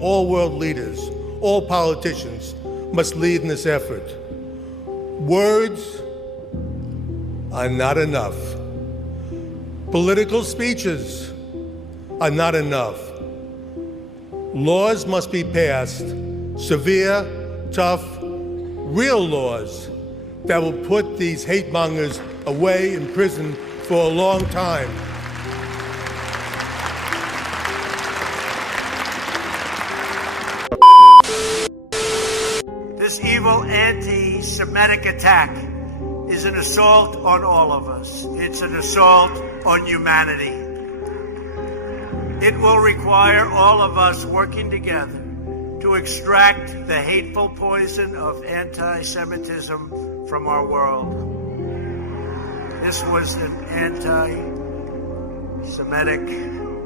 all world leaders, all politicians must lead in this effort. Words are not enough. Political speeches are not enough. Laws must be passed, severe, tough, real laws that will put these hate mongers away in prison for a long time. This evil anti-Semitic attack is an assault on all of us. It's an assault on humanity. It will require all of us working together to extract the hateful poison of anti-Semitism from our world. This was an anti-Semitic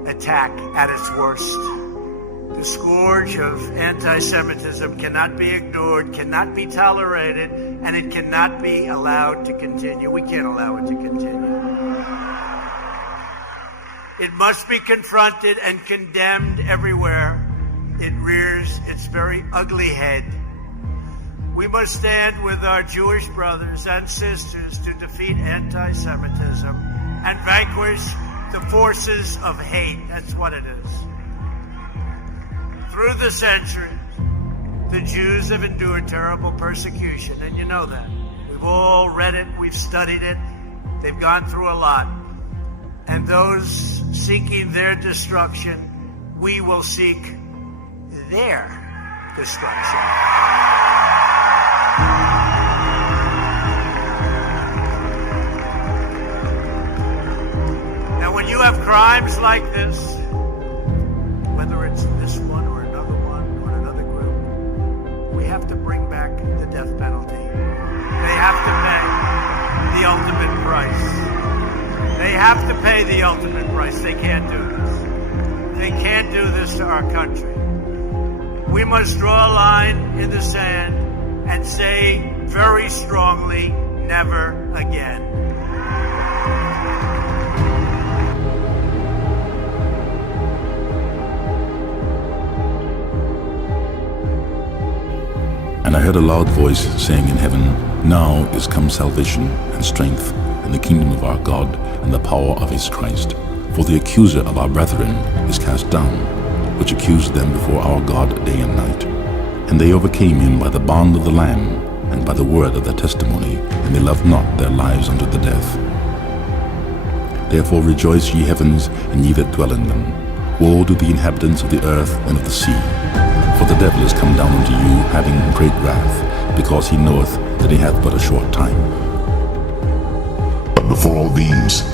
attack at its worst. The scourge of anti-Semitism cannot be ignored, cannot be tolerated, and it cannot be allowed to continue. We can't allow it to continue. It must be confronted and condemned everywhere it rears its very ugly head. We must stand with our Jewish brothers and sisters to defeat anti-Semitism and vanquish the forces of hate. That's what it is. Through the centuries, the Jews have endured terrible persecution, and you know that. We've all read it, we've studied it. They've gone through a lot. And those seeking their destruction, we will seek their destruction. Now, when you have crimes like this, whether it's this one or another one or another group, we have to bring back the death penalty. They have to pay the ultimate price. They have to pay the ultimate price. They can't do this. They can't do this to our country. We must draw a line in the sand and say very strongly, never again. And I heard a loud voice saying in heaven, Now is come salvation and strength and the kingdom of our God and the power of his Christ. For the accuser of our brethren is cast down, which accused them before our God day and night. And they overcame him by the bond of the Lamb and by the word of their testimony, and they loved not their lives unto the death. Therefore rejoice, ye heavens, and ye that dwell in them. Woe to the inhabitants of the earth and of the sea. For the devil is come down unto you, having great wrath, because he knoweth that he hath but a short time. But before all these,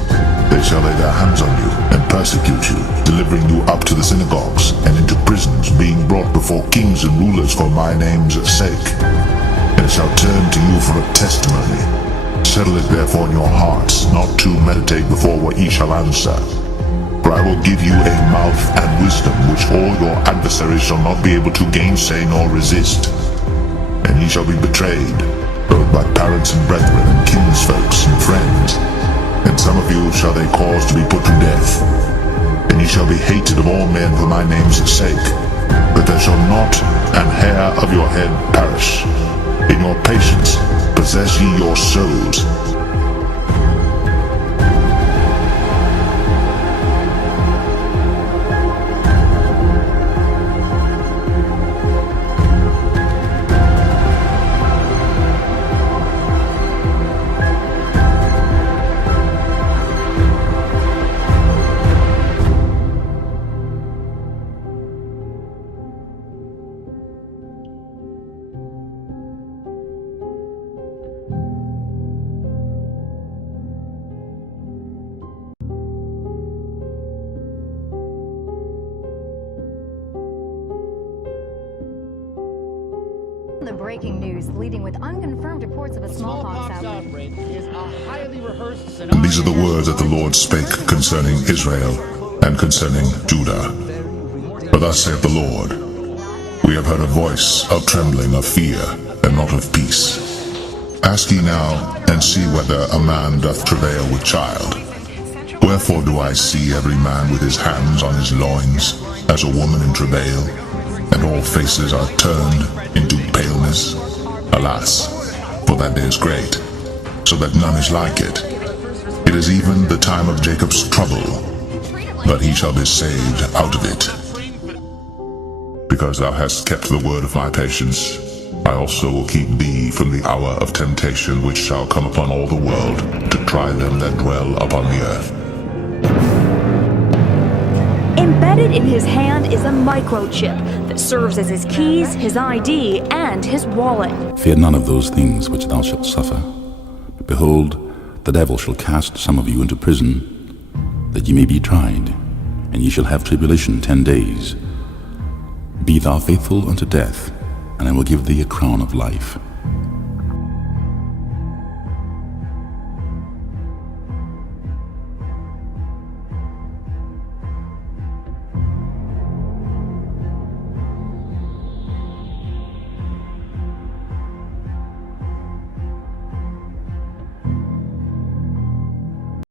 they shall lay their hands on you, and persecute you, delivering you up to the synagogues, and into prisons, being brought before kings and rulers for my name's sake. And it shall turn to you for a testimony. Settle it therefore in your hearts, not to meditate before what ye shall answer. For I will give you a mouth and wisdom, which all your adversaries shall not be able to gainsay nor resist. And ye shall be betrayed, both by parents and brethren, and kinsfolks and friends. And some of you shall they cause to be put to death. And ye shall be hated of all men for my name's sake. But there shall not an hair of your head perish. In your patience possess ye your souls. The breaking news leading with unconfirmed reports of a smallpox outbreak is a highly rehearsed scenario. These are the words that the Lord spake concerning Israel and concerning Judah. For thus saith the Lord, we have heard a voice of trembling, of fear, and not of peace. Ask ye now, and see whether a man doth travail with child. Wherefore do I see every man with his hands on his loins, as a woman in travail, and all faces are turned into paleness. Alas, for that day is great, so that none is like it. It is even the time of Jacob's trouble, but he shall be saved out of it. Because thou hast kept the word of my patience, I also will keep thee from the hour of temptation which shall come upon all the world, to try them that dwell upon the earth. Embedded in his hand is a microchip that serves as his keys, his ID, and his wallet. Fear none of those things which thou shalt suffer. Behold, the devil shall cast some of you into prison, that ye may be tried, and ye shall have tribulation 10 days. Be thou faithful unto death, and I will give thee a crown of life.